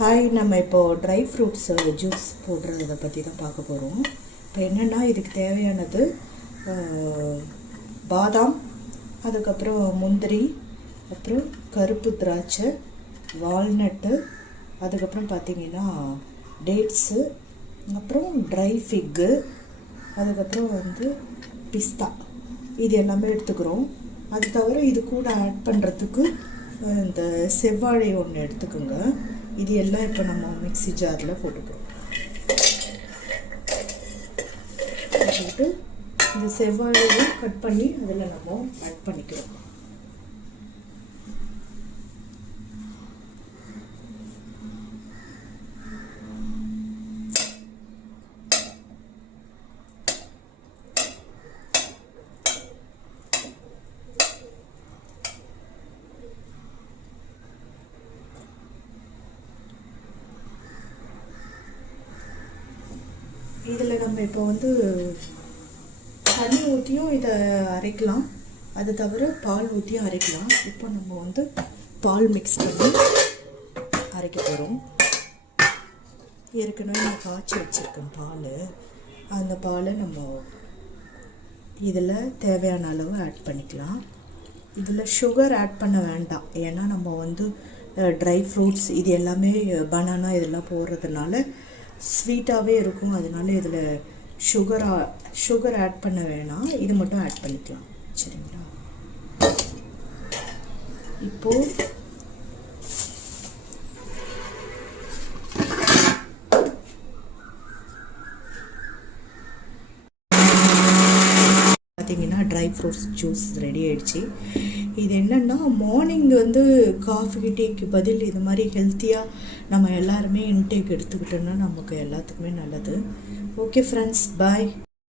Hi, நம்ம இப்போது dry fruits juice போடுறத பற்றி தான் பார்க்க போகிறோம். இப்போ என்னென்னா இதுக்கு தேவையானது பாதாம், அதுக்கப்புறம் முந்திரி, அப்புறம் கருப்பு திராட்சை, வால்நட்டு, அதுக்கப்புறம் பார்த்திங்கன்னா டேட்ஸு, அப்புறம் ட்ரை ஃபிக்கு, அதுக்கப்புறம் பிஸ்தா, இது எல்லாமே எடுத்துக்கிறோம். அது தவிர இது கூட ஆட் பண்ணுறதுக்கு இந்த செவ்வாழை ஒன்று எடுத்துக்கோங்க. இது எல்லாம் இப்போ நம்ம மிக்ஸி ஜாரில் போட்டுக்கிறோம். போட்டு இந்த செவ்வாழையும் கட் பண்ணி அதில் நம்ம ஆட் பண்ணிக்கிறோம். இதில் நம்ம இப்போ தண்ணி ஊற்றியும் இதை அரைக்கலாம், அது தவிர பால் ஊற்றியும் அரைக்கலாம். இப்போ நம்ம பால் மிக்ஸ் பண்ணி அரைக்க போகிறோம். ஏற்கனவே நான் காய்ச்சி வச்சுருக்கேன் பால். அந்த பாலை நம்ம இதில் தேவையான அளவு ஆட் பண்ணிக்கலாம். இதில் சுகர் ஆட் பண்ண வேண்டாம், ஏன்னா நம்ம ட்ரை ஃப்ரூட்ஸ் இது எல்லாமே பனானா இதெல்லாம் போடுறதுனால ஸ்வீட்டாகவே இருக்கும். அதனால இதில் சுகர் ஆட் பண்ண வேணாம், இது மட்டும் ஆட் பண்ணிக்கலாம். சரிங்களா? இப்போது பார்த்தீங்கன்னா ட்ரை ஃப்ரூட்ஸ் ஜூஸ் ரெடி ஆகிடுச்சு. இது என்னென்னா மார்னிங் காஃபி டீக்கு பதில் இது மாதிரி ஹெல்த்தியாக நம்ம எல்லாருமே இன்டேக் எடுத்துக்கிட்டோன்னா நமக்கு எல்லாத்துக்குமே நல்லது. ஓகே ஃப்ரெண்ட்ஸ், பாய்.